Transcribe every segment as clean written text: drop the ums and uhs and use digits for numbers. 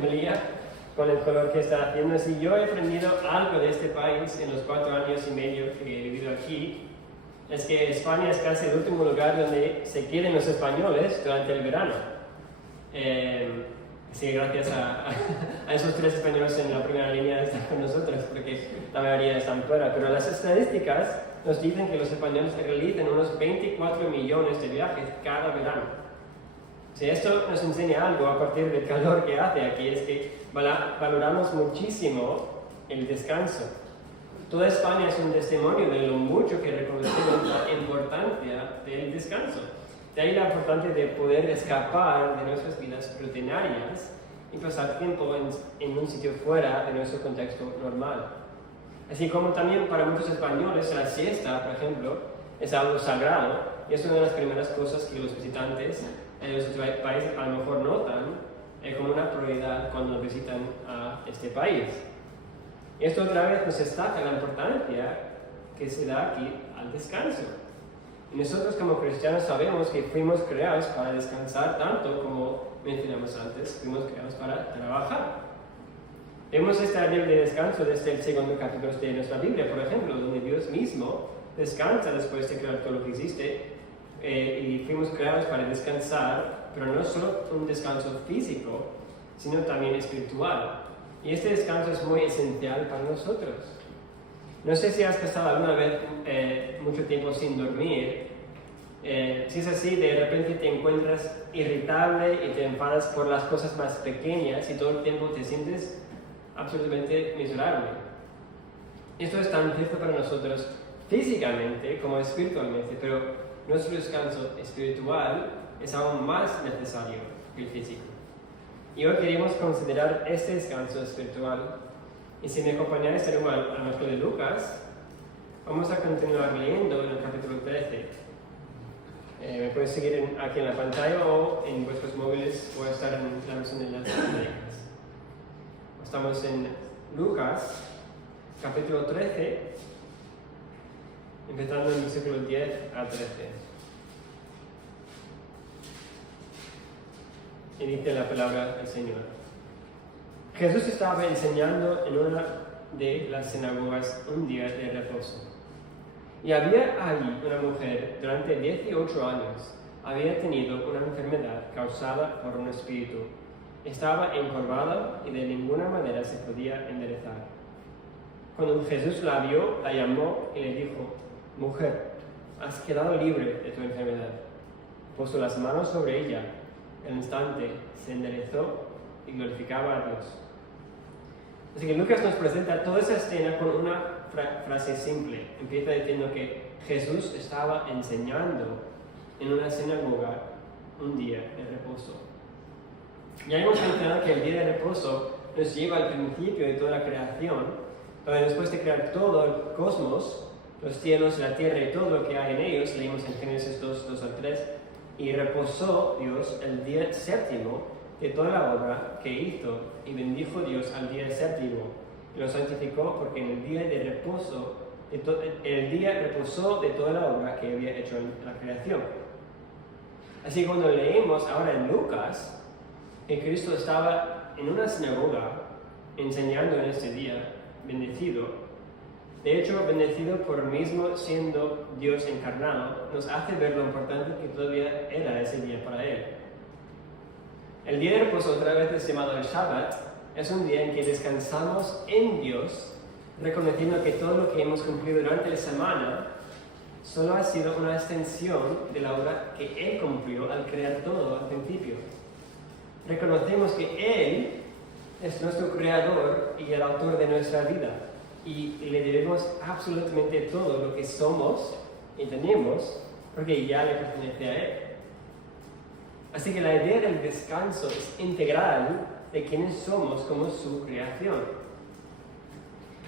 me lía con el color que está haciendo. Si yo he aprendido algo de este país en los 4 años y medio que he vivido aquí, es que España es casi el último lugar donde se quieren los españoles durante el verano. Sí, gracias a esos 3 españoles en la primera línea están con nosotros, porque la mayoría están fuera. Pero las estadísticas nos dicen que los españoles realizan unos 24 millones de viajes cada verano. Si esto nos enseña algo a partir del calor que hace aquí, es que valoramos muchísimo el descanso. Toda España es un testimonio de lo mucho que reconocemos la importancia del descanso. De ahí la importancia de poder escapar de nuestras vidas rutinarias y pasar tiempo en un sitio fuera de nuestro contexto normal. Así como también para muchos españoles la siesta, por ejemplo, es algo sagrado y es una de las primeras cosas que los visitantes en los países a lo mejor notan como una prioridad cuando visitan a este país. Esto otra vez nos destaca la importancia que se da aquí al descanso. Y nosotros como cristianos sabemos que fuimos creados para descansar tanto como mencionamos antes, fuimos creados para trabajar. Vemos esta ley de descanso desde el segundo capítulo de nuestra Biblia, por ejemplo, donde Dios mismo descansa después de crear todo lo que existe, y fuimos creados para descansar, pero no solo un descanso físico, sino también espiritual. Y este descanso es muy esencial para nosotros. No sé si has pasado alguna vez mucho tiempo sin dormir. Si es así, de repente te encuentras irritable y te enfadas por las cosas más pequeñas y todo el tiempo te sientes absolutamente miserable. Esto es tan cierto para nosotros físicamente como espiritualmente, pero nuestro descanso espiritual es aún más necesario que el físico. Y hoy queremos considerar este descanso espiritual. Y si me acompañáis al Evangelio de Lucas, vamos a continuar leyendo en el capítulo 13. Me puedes seguir aquí en la pantalla o en vuestros móviles, o estar en la versión de las Américas. Estamos en Lucas, capítulo 13, empezando en el versículo 10 al 13. Y dice la palabra del Señor. Jesús estaba enseñando en una de las sinagogas un día de reposo. Y había allí una mujer durante 18 años. Había tenido una enfermedad causada por un espíritu. Estaba encorvada y de ninguna manera se podía enderezar. Cuando Jesús la vio, la llamó y le dijo: «Mujer, has quedado libre de tu enfermedad». Puso las manos sobre ella. Al instante se enderezó y glorificaba a Dios. Así que Lucas nos presenta toda esa escena con una frase simple. Empieza diciendo que Jesús estaba enseñando en una sinagoga un día de reposo. Ya hemos mencionado que el día de reposo nos lleva al principio de toda la creación, donde después de crear todo el cosmos, los cielos, la tierra y todo lo que hay en ellos, leímos en Génesis 2 al 3, y reposó Dios el día séptimo de toda la obra que hizo, y bendijo Dios al día séptimo, y lo santificó, porque en el día de reposo, el día reposó de toda la obra que había hecho en la creación. Así que cuando leemos ahora en Lucas, que Cristo estaba en una sinagoga enseñando en este día, bendecido, de hecho bendecido por mismo siendo Dios encarnado, nos hace ver lo importante que todavía era ese día para Él. El día de reposo, otra vez es llamado el Shabbat, es un día en que descansamos en Dios, reconociendo que todo lo que hemos cumplido durante la semana solo ha sido una extensión de la obra que Él cumplió al crear todo al principio. Reconocemos que Él es nuestro creador y el autor de nuestra vida, y le debemos absolutamente todo lo que somos y tenemos, porque ya le pertenece a Él. Así que la idea del descanso es integral de quienes somos como su creación.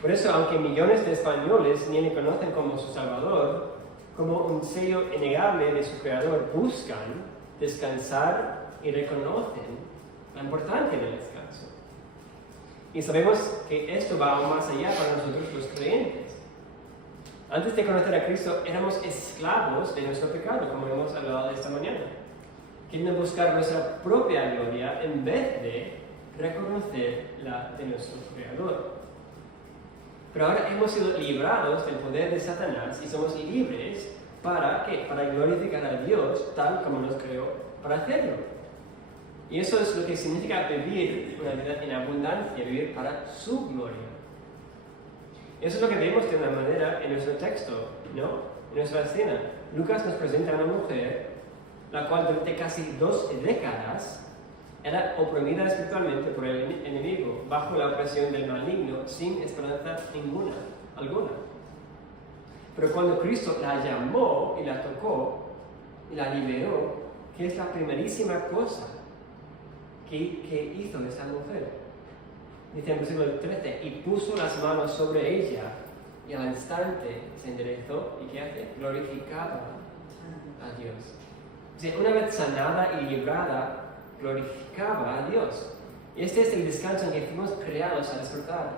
Por eso, aunque millones de españoles ni le conocen como su Salvador, como un sello innegable de su Creador, buscan descansar y reconocen la importancia del descanso. Y sabemos que esto va aún más allá para nosotros los creyentes. Antes de conocer a Cristo, éramos esclavos de nuestro pecado, como hemos hablado esta mañana, queriendo buscar nuestra propia gloria en vez de reconocer la de nuestro Creador. Pero ahora hemos sido librados del poder de Satanás y somos libres ¿para qué? Para glorificar a Dios tal como nos creó para hacerlo. Y eso es lo que significa vivir una vida en abundancia, vivir para su gloria. Eso es lo que vemos de una manera en nuestro texto, ¿no? En nuestra escena. Lucas nos presenta a una mujer, la cual durante casi 2 décadas era oprimida espiritualmente por el enemigo, bajo la opresión del maligno, sin esperanza alguna. Pero cuando Cristo la llamó y la tocó y la liberó, ¿qué es la primerísima cosa que hizo esa mujer? Dice en el versículo 13, y puso las manos sobre ella, y al instante se enderezó, ¿y qué hace? Glorificaba a Dios. O sea, una vez sanada y librada, glorificaba a Dios. Y este es el descanso en que fuimos creados a disfrutar,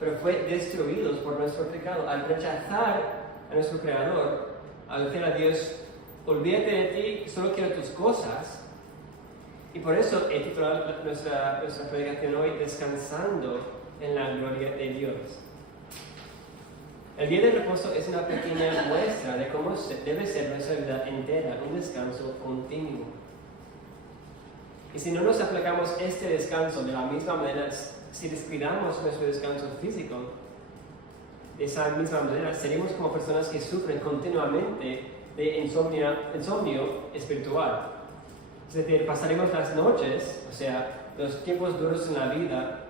pero fue destruido por nuestro pecado. Al rechazar a nuestro Creador, al decir a Dios, olvídate de ti, solo quiero tus cosas. Y por eso he titulado nuestra predicación hoy, Descansando en la Gloria de Dios. El día de reposo es una pequeña muestra de cómo debe ser nuestra vida entera, un descanso continuo. Y si no nos aplicamos este descanso de la misma manera, si descuidamos nuestro descanso físico, de esa misma manera, seremos como personas que sufren continuamente de insomnio espiritual. Es decir, pasaremos las noches, o sea, los tiempos duros en la vida,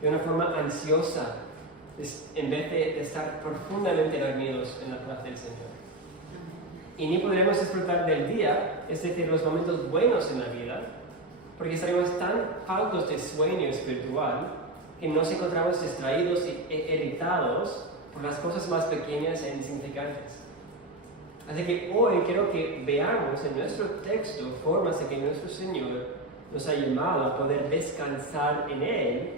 de una forma ansiosa, en vez de estar profundamente dormidos en la paz del Señor. Y ni podremos disfrutar del día, es decir, los momentos buenos en la vida, porque estaremos tan faltos de sueño espiritual que nos encontramos distraídos e irritados por las cosas más pequeñas e insignificantes. Así que hoy quiero que veamos en nuestro texto formas en que nuestro Señor nos ha llamado a poder descansar en Él,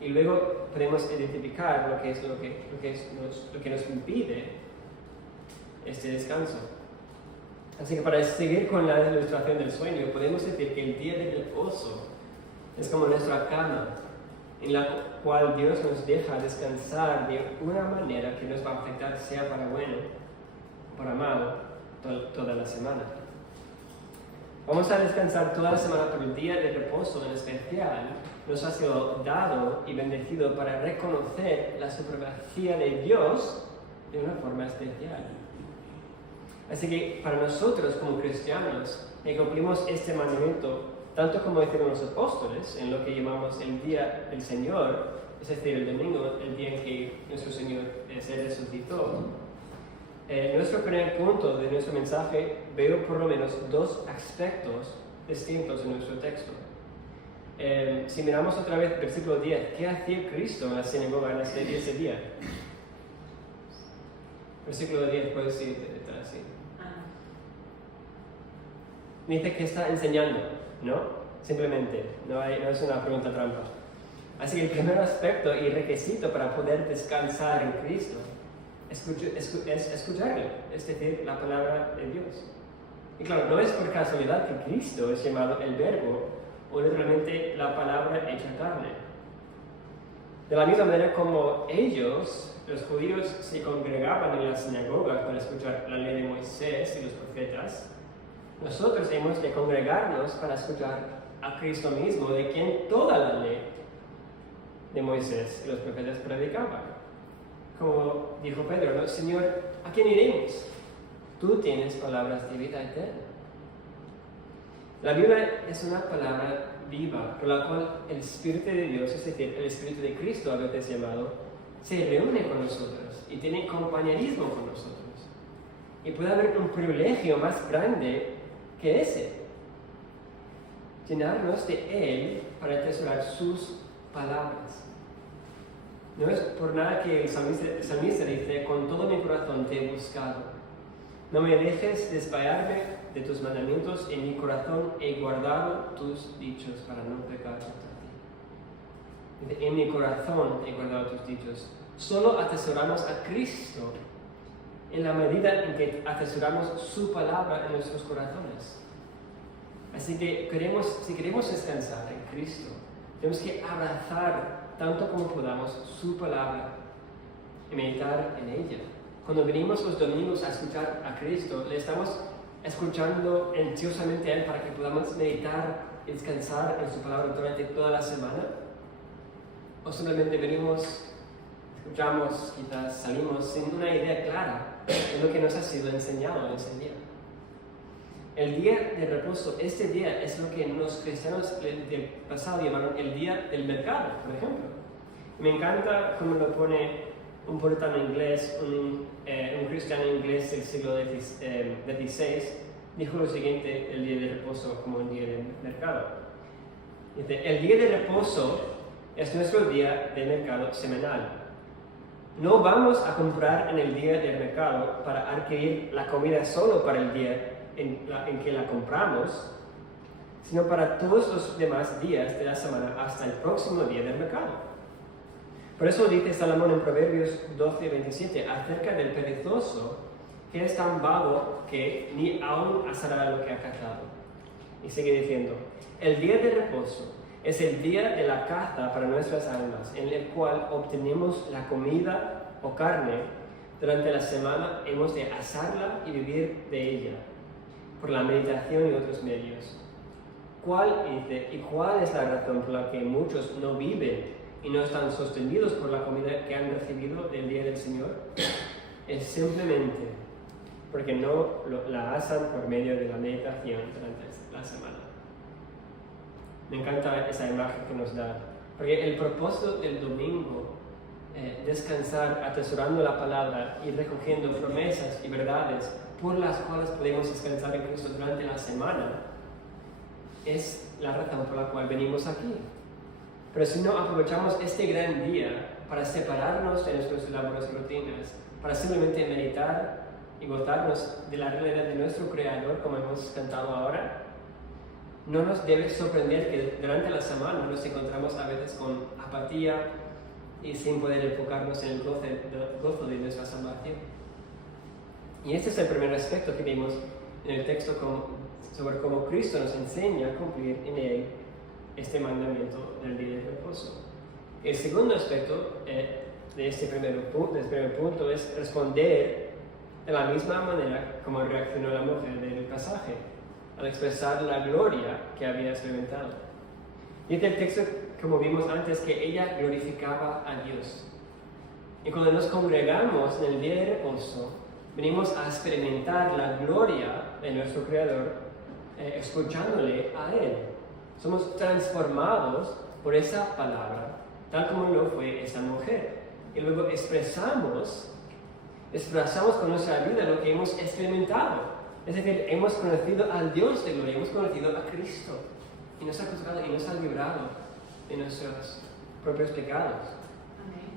y luego podemos identificar lo que nos impide este descanso. Así que para seguir con la ilustración del sueño, podemos decir que el día de reposo es como nuestra cama, en la cual Dios nos deja descansar de una manera que nos va a afectar, sea para bueno o para malo, toda la semana. Vamos a descansar toda la semana, pero el día de reposo en especial nos ha sido dado y bendecido para reconocer la supremacía de Dios de una forma especial. Así que para nosotros como cristianos, que cumplimos este mandamiento, tanto como hicieron los apóstoles, en lo que llamamos el día del Señor, es decir, el domingo, el día en que nuestro Señor se resucitó. En nuestro primer punto de nuestro mensaje veo por lo menos 2 aspectos distintos en nuestro texto. Si miramos otra vez versículo 10, ¿qué hacía Cristo en la sinagoga en ese día? Versículo 10, puedes ir detrás, sí. Dice que está enseñando, ¿no? Simplemente, no es una pregunta trampa. Así que el primer aspecto y requisito para poder descansar en Cristo es escucharle, es decir, la palabra de Dios. Y claro, no es por casualidad que Cristo es llamado el Verbo, o literalmente la palabra hecha carne. De la misma manera como ellos, los judíos, se congregaban en las sinagogas para escuchar la ley de Moisés y los profetas, nosotros hemos de congregarnos para escuchar a Cristo mismo, de quien toda la ley de Moisés y los profetas predicaban. Como dijo Pedro, ¿no? Señor, ¿a quién iremos? Tú tienes palabras de vida eterna. La Biblia es una palabra viva, por la cual el Espíritu de Dios, es decir, el Espíritu de Cristo, a veces llamado, se reúne con nosotros y tiene compañerismo con nosotros. Y puede haber un privilegio más grande que ese. Llenarnos de Él para atesorar sus palabras. No es por nada que el salmista dice, con todo mi corazón te he buscado. No me dejes desviarme de tus mandamientos, en mi corazón he guardado tus dichos para no pecar contra ti. Dice, en mi corazón he guardado tus dichos. Solo atesoramos a Cristo en la medida en que atesoramos su palabra en nuestros corazones. Así que si queremos descansar en Cristo, Tenemos que abrazar tanto como podamos su palabra y meditar en ella. Cuando venimos los domingos a escuchar a Cristo, le estamos escuchando ansiosamente a Él para que podamos meditar y descansar en su palabra durante toda la semana. O simplemente venimos, escuchamos, quizás salimos sin una idea clara de lo que nos ha sido enseñado en ese día. El día de reposo, este día es lo que los cristianos del pasado llamaron el día del mercado, por ejemplo. Me encanta cómo lo pone un puritano inglés, un cristiano inglés del siglo XVI, dijo lo siguiente: el día de reposo como un día de mercado. Dice: el día de reposo es nuestro día de mercado semanal. No vamos a comprar en el día del mercado para adquirir la comida solo para el día en que la compramos, sino para todos los demás días de la semana hasta el próximo día del mercado. Por eso dice Salomón en Proverbios 12:27 acerca del perezoso, que es tan vago que ni aún asará lo que ha cazado. Y sigue diciendo: el día de reposo es el día de la caza para nuestras almas, en el cual obtenemos la comida o carne. Durante la semana hemos de asarla y vivir de ella, por la meditación y otros medios. ¿Cuál es la razón por la que muchos no viven y no están sostenidos por la comida que han recibido del día del Señor? Es simplemente porque no la asan por medio de la meditación durante la semana. Me encanta esa imagen que nos da, porque el propósito del domingo, descansar atesorando la palabra y recogiendo promesas y verdades por las cuales podemos descansar en Cristo durante la semana, es la razón por la cual venimos aquí. Pero si no aprovechamos este gran día para separarnos de nuestras labores y rutinas, para simplemente meditar y gozarnos de la realidad de nuestro Creador, como hemos cantado ahora, no nos debe sorprender que durante la semana nos encontramos a veces con apatía y sin poder enfocarnos en el gozo de nuestra salvación. Y este es el primer aspecto que vimos en el texto sobre cómo Cristo nos enseña a cumplir en él este mandamiento del día de reposo. El segundo aspecto de este primer punto es responder de la misma manera como reaccionó la mujer del pasaje al expresar la gloria que había experimentado. Dice el texto, como vimos antes, que ella glorificaba a Dios. Y cuando nos congregamos en el día de reposo, venimos a experimentar la gloria de nuestro Creador, escuchándole a Él. Somos transformados por esa palabra, tal como lo fue esa mujer. Y luego expresamos con nuestra vida lo que hemos experimentado. Es decir, hemos conocido al Dios de gloria, hemos conocido a Cristo. Y nos ha juzgado y nos ha librado de nuestros propios pecados. Amén.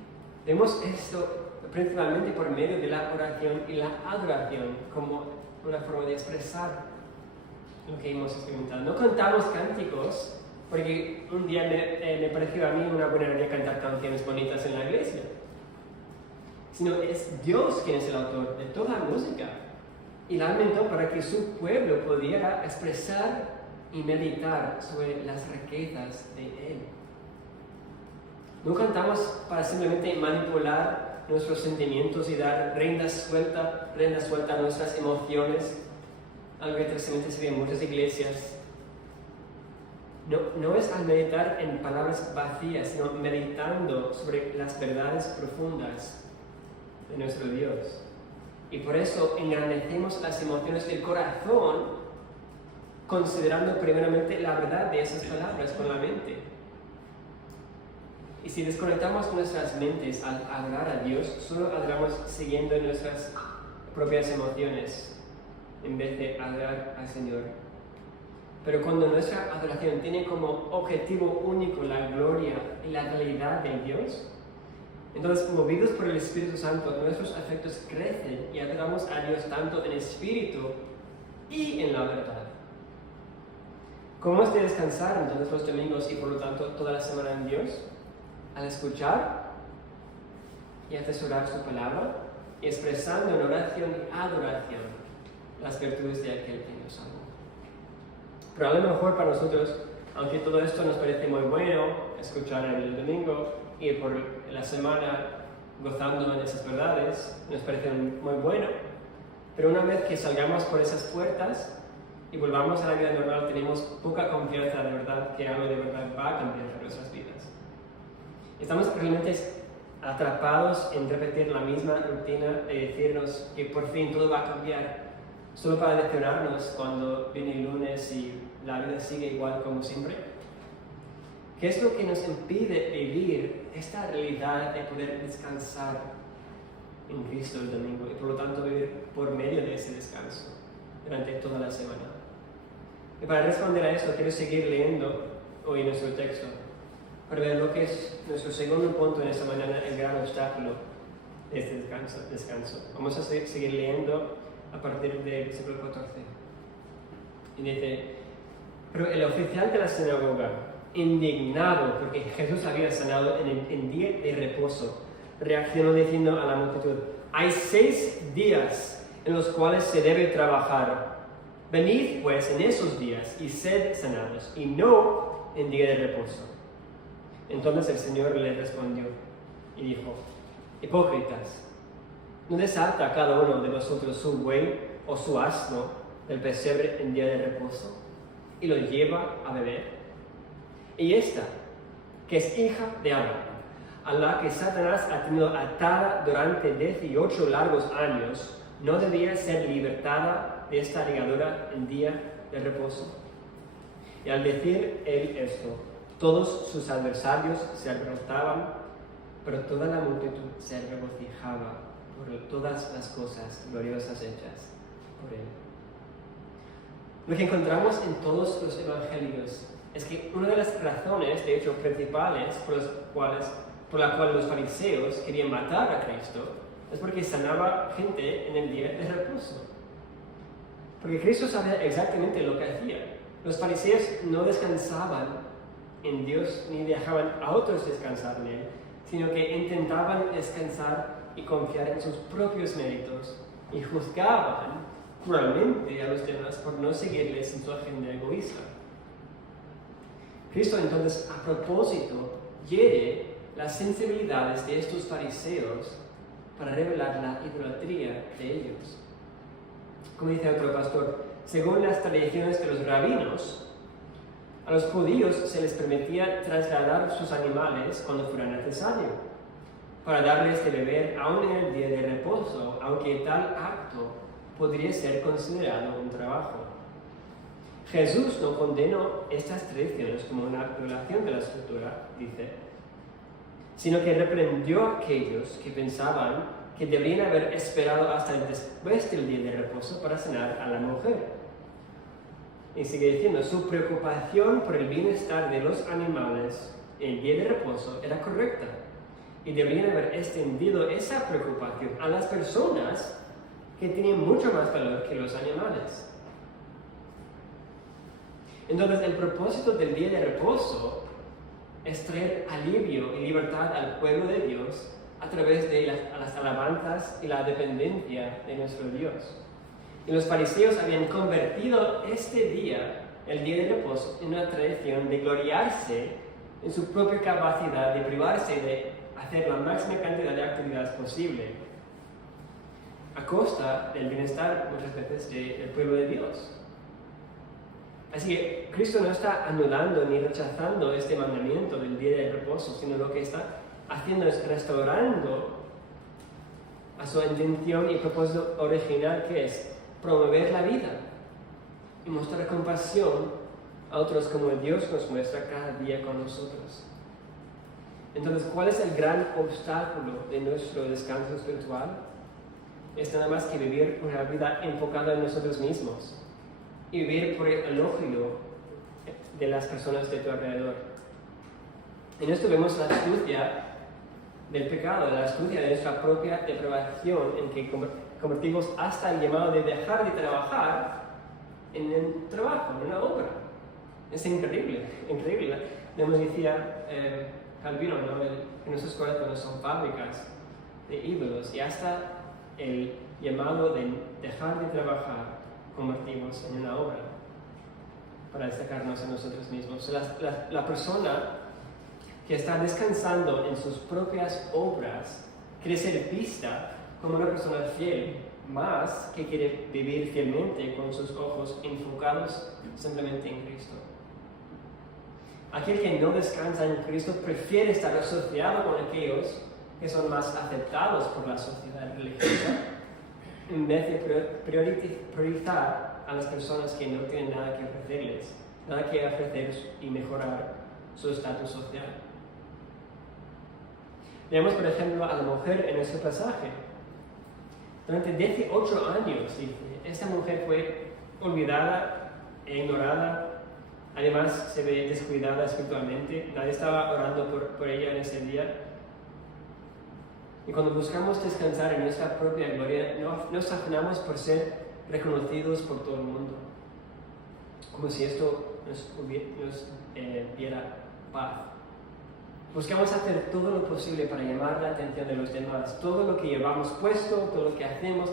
Vemos esto principalmente por medio de la oración y la adoración como una forma de expresar lo que hemos experimentado. No cantamos cánticos porque un día me pareció a mí una buena idea cantar canciones bonitas en la iglesia, sino es Dios quien es el autor de toda la música y la inventó para que su pueblo pudiera expresar y meditar sobre las riquezas de Él. No cantamos para simplemente manipular nuestros sentimientos y dar rienda suelta a nuestras emociones, algo que tristemente se ve en muchas iglesias. No es al meditar en palabras vacías, sino meditando sobre las verdades profundas de nuestro Dios. Y por eso engrandecemos las emociones del corazón, considerando primeramente la verdad de esas palabras con la mente. Y si desconectamos nuestras mentes al adorar a Dios, solo adoramos siguiendo nuestras propias emociones en vez de adorar al Señor. Pero cuando nuestra adoración tiene como objetivo único la gloria y la realidad de Dios, entonces, movidos por el Espíritu Santo, nuestros afectos crecen y adoramos a Dios tanto en espíritu y en la verdad. ¿Cómo hemos de descansar entonces los domingos y por lo tanto toda la semana en Dios? Al escuchar y atesorar su palabra y expresando en oración y adoración las virtudes de aquel que nos amó. Pero a lo mejor para nosotros, aunque todo esto nos parece muy bueno, escuchar el domingo, ir por la semana gozando en esas verdades, nos parece muy bueno, pero una vez que salgamos por esas puertas y volvamos a la vida normal, tenemos poca confianza de verdad que algo de verdad va a cambiar en nuestras vidas. Estamos realmente atrapados en repetir la misma rutina de decirnos que por fin todo va a cambiar, solo para decepcionarnos cuando viene el lunes y la vida sigue igual como siempre. ¿Qué es lo que nos impide vivir esta realidad de poder descansar en Cristo el domingo y por lo tanto vivir por medio de ese descanso durante toda la semana? Y para responder a esto quiero seguir leyendo hoy nuestro texto para ver lo que es nuestro segundo punto en esta mañana, el gran obstáculo de este descanso. Vamos a seguir leyendo a partir del versículo 14. Y dice: pero el oficial de la sinagoga, indignado porque Jesús había sanado en día de reposo, reaccionó diciendo a la multitud: hay 6 días en los cuales se debe trabajar. Venid pues en esos días y sed sanados, y no en día de reposo. Entonces el Señor le respondió y dijo: hipócritas, ¿no desata cada uno de vosotros su buey o su asno del pesebre en día de reposo y lo lleva a beber? Y esta, que es hija de Abraham, a la que Satanás ha tenido atada durante 18 largos años, ¿no debía ser libertada de esta ligadura en día de reposo? Y al decir él esto, todos sus adversarios se alborotaban, pero toda la multitud se regocijaba por todas las cosas gloriosas hechas por él. Lo que encontramos en todos los evangelios es que una de las razones, de hecho principales, por la cual los fariseos querían matar a Cristo, es porque sanaba gente en el día de reposo. Porque Cristo sabía exactamente lo que hacía. Los fariseos no descansaban en Dios ni dejaban a otros descansar en Él, sino que intentaban descansar y confiar en sus propios méritos y juzgaban cruelmente a los demás por no seguirles en su agenda egoísta. Cristo entonces, a propósito, hiere las sensibilidades de estos fariseos para revelar la idolatría de ellos. Como dice otro pastor, según las tradiciones de los rabinos, a los judíos se les permitía trasladar sus animales cuando fuera necesario, para darles de beber aún en el día de reposo, aunque tal acto podría ser considerado un trabajo. Jesús no condenó estas tradiciones como una violación de la escritura, dice, sino que reprendió a aquellos que pensaban que deberían haber esperado hasta después del día de reposo para sanar a la mujer. Y sigue diciendo, su preocupación por el bienestar de los animales en el día de reposo era correcta, y deberían haber extendido esa preocupación a las personas que tenían mucho más valor que los animales. Entonces, el propósito del día de reposo es traer alivio y libertad al pueblo de Dios a través de las alabanzas y la dependencia de nuestro Dios. Y los fariseos habían convertido este día, el día de reposo, en una tradición de gloriarse en su propia capacidad de privarse de hacer la máxima cantidad de actividades posible, a costa del bienestar muchas veces del pueblo de Dios. Así que Cristo no está anulando ni rechazando este mandamiento del día de reposo, sino lo que está haciendo es restaurando a su intención y propósito original, que es promover la vida y mostrar compasión a otros como Dios nos muestra cada día con nosotros. Entonces, ¿cuál es el gran obstáculo de nuestro descanso espiritual? Es nada más que vivir una vida enfocada en nosotros mismos y vivir por el elogio de las personas de tu alrededor. En esto vemos la astucia del pecado, la astucia de nuestra propia depravación, en que convertimos hasta el llamado de dejar de trabajar en el trabajo, en una obra. Es increíble, increíble. Nos decía Calvino, ¿no? Que nuestros corazones son fábricas de ídolos, y hasta el llamado de dejar de trabajar convertimos en una obra para destacarnos a nosotros mismos. La persona que está descansando en sus propias obras, quiere ser vista como una persona fiel, más que quiere vivir fielmente con sus ojos enfocados simplemente en Cristo. Aquel que no descansa en Cristo prefiere estar asociado con aquellos que son más aceptados por la sociedad religiosa, en vez de priorizar a las personas que no tienen nada que ofrecerles, nada que ofrecer y mejorar su estatus social. Veamos, por ejemplo, a la mujer en este pasaje. Durante 18 años, dice, esta mujer fue olvidada e ignorada. Además, se ve descuidada espiritualmente. Nadie estaba orando por ella en ese día. Y cuando buscamos descansar en nuestra propia gloria, nos afanamos por ser reconocidos por todo el mundo. Como si esto nos diera paz. Buscamos hacer todo lo posible para llamar la atención de los demás. Todo lo que llevamos puesto, todo lo que hacemos,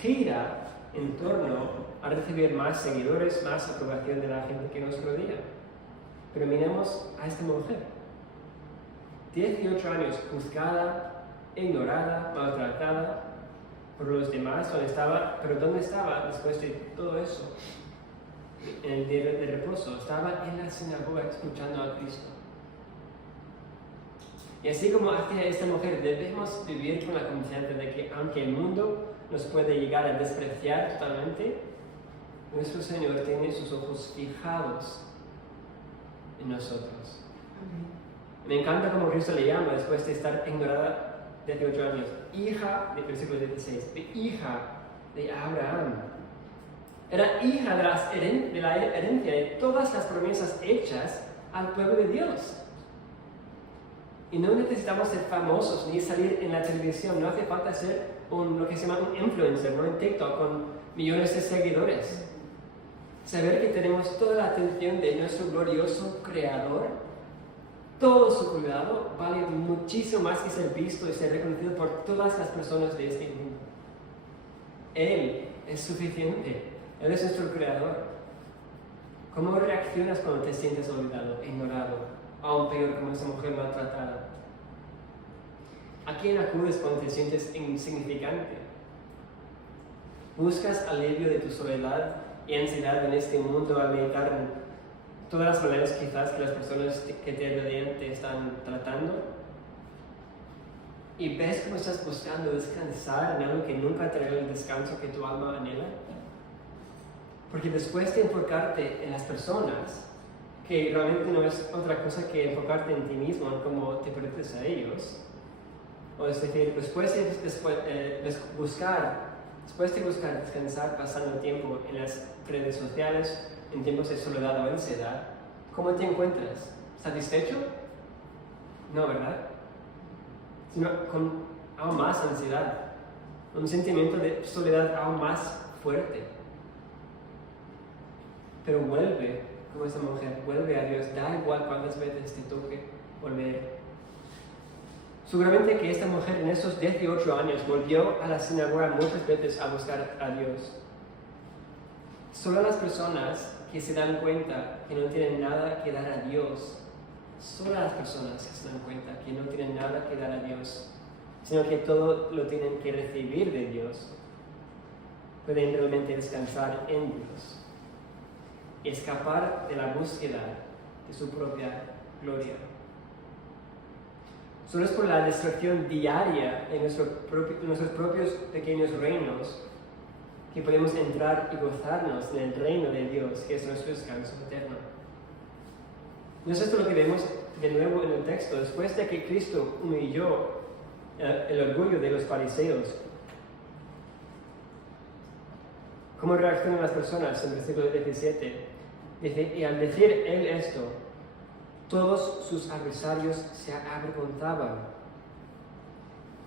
gira en torno a recibir más seguidores, más aprobación de la gente que nos rodea. Pero miremos a esta mujer. 18 años juzgada, ignorada, maltratada por los demás. Pero ¿dónde estaba después de todo eso? En el día de reposo. Estaba en la sinagoga escuchando a Cristo. Y así como hacia esta mujer, debemos vivir con la confianza de que aunque el mundo nos puede llegar a despreciar totalmente, nuestro Señor tiene sus ojos fijados en nosotros. Me encanta como Cristo le llama después de estar ignorada 18 años, hija, de versículo 16, de hija de Abraham. Era hija de la herencia de todas las promesas hechas al pueblo de Dios. Y no necesitamos ser famosos ni salir en la televisión, no hace falta ser lo que se llama un influencer, ¿no? En TikTok con millones de seguidores. Saber que tenemos toda la atención de nuestro glorioso Creador, todo su cuidado, vale muchísimo más que ser visto y ser reconocido por todas las personas de este mundo. Él es suficiente, Él es nuestro Creador. ¿Cómo reaccionas cuando te sientes olvidado, ignorado? Aún peor, como esa mujer maltratada. ¿A quién acudes cuando te sientes insignificante? ¿Buscas alivio de tu soledad y ansiedad en este mundo al meditar en todas las maneras quizás que las personas que te rodean te están tratando? ¿Y ves cómo estás buscando descansar en algo que nunca traerá el descanso que tu alma anhela? Porque después de enfocarte en las personas, que realmente no es otra cosa que enfocarte en ti mismo, en cómo te pareces a ellos. O es decir, después de buscar descansar pasando tiempo en las redes sociales, en tiempos de soledad o ansiedad, ¿cómo te encuentras? ¿Satisfecho? No, ¿verdad? Sino con aún más ansiedad, un sentimiento de soledad aún más fuerte. Pero vuelve, como esa mujer, vuelve a Dios, da igual cuántas veces te toque volver. Seguramente que esta mujer en esos 18 años volvió a la sinagoga muchas veces a buscar a Dios. Solo las personas que se dan cuenta que no tienen nada que dar a Dios, solo las personas que se dan cuenta que no tienen nada que dar a Dios, sino que todo lo tienen que recibir de Dios, pueden realmente descansar en Dios y escapar de la búsqueda de su propia gloria. Solo es por la destrucción diaria de nuestros propios pequeños reinos que podemos entrar y gozarnos en el reino de Dios, que es nuestro descanso eterno. ¿No es esto lo que vemos de nuevo en el texto? Después de que Cristo humilló el orgullo de los fariseos, ¿cómo reaccionan las personas? En el versículo 17 dice, y al decir él esto, todos sus adversarios se avergonzaban,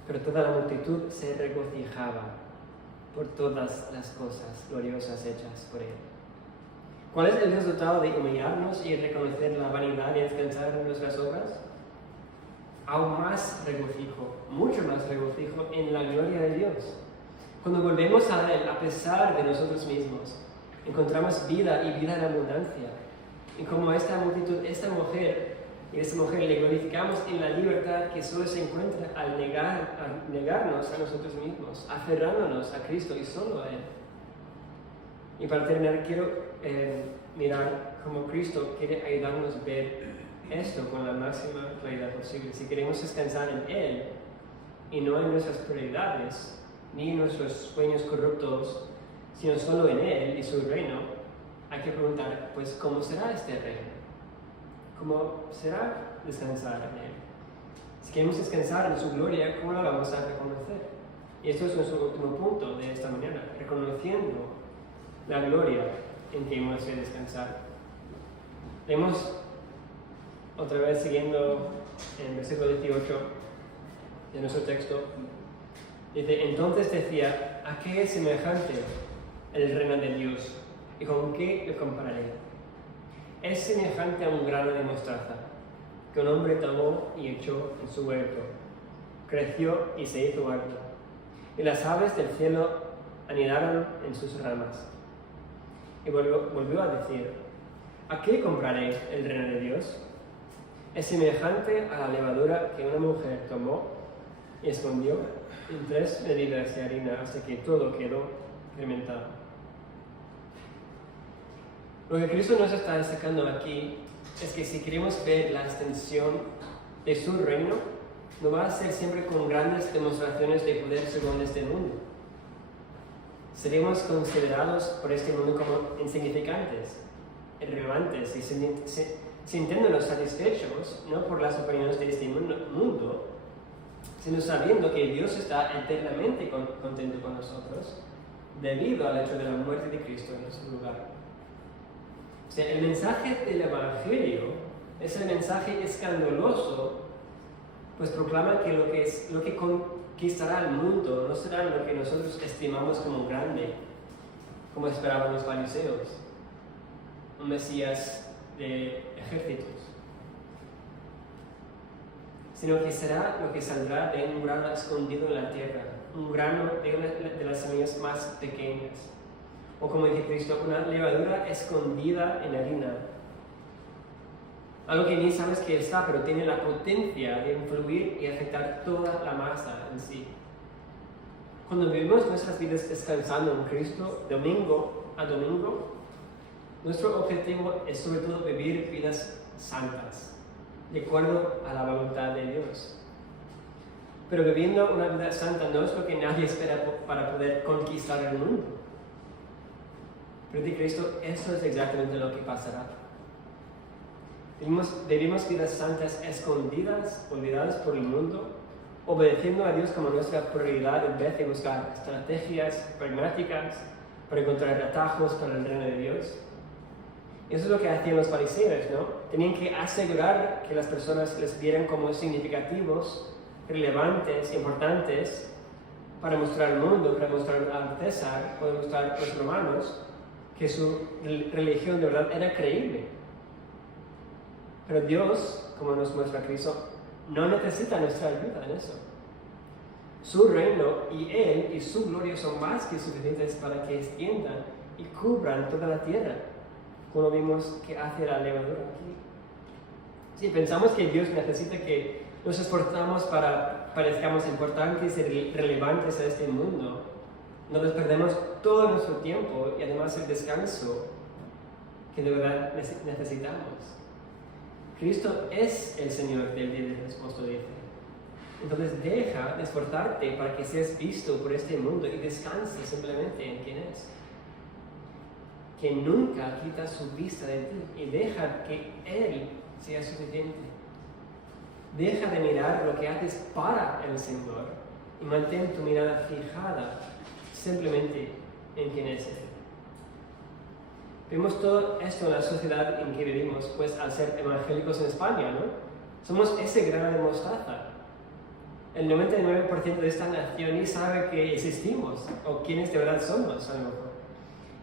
pero toda la multitud se regocijaba por todas las cosas gloriosas hechas por él. ¿Cuál es el resultado de humillarnos y reconocer la vanidad y descansar en nuestras obras? Aún más regocijo, mucho más regocijo en la gloria de Dios. Cuando volvemos a Él, a pesar de nosotros mismos, encontramos vida y vida en abundancia. Y como esta multitud, esta mujer y esta mujer le glorificamos en la libertad que solo se encuentra al negarnos a nosotros mismos, aferrándonos a Cristo y solo a Él. Y para terminar, quiero mirar cómo Cristo quiere ayudarnos a ver esto con la máxima claridad posible. Si queremos descansar en Él y no en nuestras prioridades, ni en nuestros sueños corruptos, sino solo en Él y su reino, hay que preguntar, pues, ¿cómo será este reino? ¿Cómo será descansar en Él? Si queremos descansar en su gloria, ¿cómo la vamos a reconocer? Y esto es nuestro último punto de esta mañana, reconociendo la gloria en que hemos de descansar. Leemos otra vez siguiendo en versículo 18 de nuestro texto. Dice, entonces decía, ¿a qué es semejante el reino de Dios? ¿Y con qué lo compararé? Es semejante a un grano de mostaza que un hombre tomó y echó en su huerto. Creció y se hizo alto, y las aves del cielo anidaron en sus ramas. Y volvió a decir, ¿a qué compararé el reino de Dios? Es semejante a la levadura que una mujer tomó y escondió en 3 medidas de harina hasta que todo quedó fermentado. Lo que Cristo nos está destacando aquí es que si queremos ver la extensión de su reino, no va a ser siempre con grandes demostraciones de poder según este mundo. Seremos considerados por este mundo como insignificantes, irrelevantes y sintiéndonos satisfechos no por las opiniones de este mundo, sino sabiendo que Dios está eternamente contento con nosotros debido al hecho de la muerte de Cristo en nuestro lugar. O sea, el mensaje del Evangelio es el mensaje escandaloso, pues proclama que lo que conquistará el mundo no será lo que nosotros estimamos como grande, como esperaban los fariseos, un Mesías de ejércitos, sino que será lo que saldrá de un grano escondido en la tierra, un grano de las semillas más pequeñas. O como dice Cristo, una levadura escondida en harina. Algo que ni sabes que está, pero tiene la potencia de influir y afectar toda la masa en sí. Cuando vivimos nuestras vidas descansando en Cristo, domingo a domingo, nuestro objetivo es sobre todo vivir vidas santas, de acuerdo a la voluntad de Dios. Pero viviendo una vida santa no es lo que nadie espera para poder conquistar el mundo. Pero de Cristo, eso es exactamente lo que pasará. Vivimos vidas santas escondidas, olvidadas por el mundo, obedeciendo a Dios como nuestra prioridad en vez de buscar estrategias pragmáticas para encontrar atajos para el reino de Dios. Y eso es lo que hacían los fariseos, ¿no? Tenían que asegurar que las personas les vieran como significativos, relevantes, importantes, para mostrar al mundo, para mostrar al César, para mostrar a los romanos, que su religión de verdad era creíble. Pero Dios, como nos muestra Cristo, no necesita nuestra ayuda en eso. Su reino y Él y su gloria son más que suficientes para que extiendan y cubran toda la tierra, como vimos que hace la levadura aquí. Si pensamos que Dios necesita que nos esforzamos para parezcamos importantes y relevantes a este mundo, nos perdemos todo nuestro tiempo y además el descanso que de verdad necesitamos. Cristo es el Señor del día de reposo, dice. Entonces deja de esforzarte para que seas visto por este mundo y descanse simplemente en quien es. Que nunca quita su vista de ti y deja que Él sea suficiente. Deja de mirar lo que haces para el Señor y mantén tu mirada fijada simplemente en quien es Él. Vemos todo esto en la sociedad en que vivimos, pues al ser evangélicos en España, ¿no? Somos ese grano de mostaza. El 99% de esta nación ni sabe que existimos o quiénes de verdad somos, a lo mejor.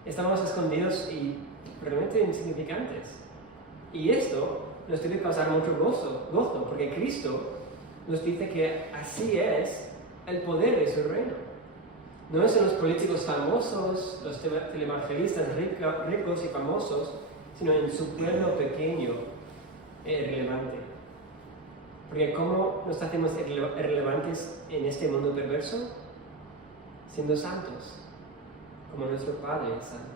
Estamos escondidos y realmente insignificantes. Y esto nos debe causar mucho gozo, porque Cristo nos dice que así es el poder de su reino. No es en los políticos famosos, los televangelistas ricos y famosos, sino en su pueblo pequeño e irrelevante. Porque ¿cómo nos hacemos irrelevantes en este mundo perverso? Siendo santos, como nuestro Padre es santo.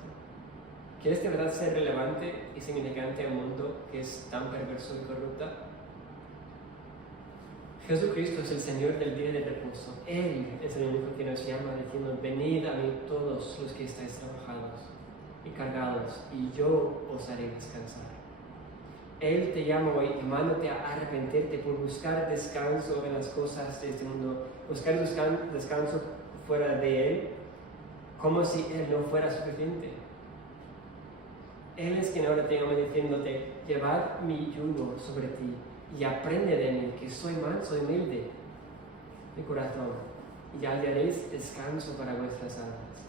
¿Quieres de verdad ser relevante y significante a un mundo que es tan perverso y corrupto? Jesucristo es el Señor del día de reposo. Él es el único que nos llama diciendo: venid a mí todos los que estáis trabajados y cargados, y yo os haré descansar. Él te llama hoy llamándote a arrepentirte por buscar descanso en las cosas de este mundo, buscar descanso fuera de Él, como si Él no fuera suficiente. Él es quien ahora te llama diciéndote: llevad mi yugo sobre ti y aprende de mí, que soy manso y humilde de corazón, y hallaréis descanso para vuestras almas.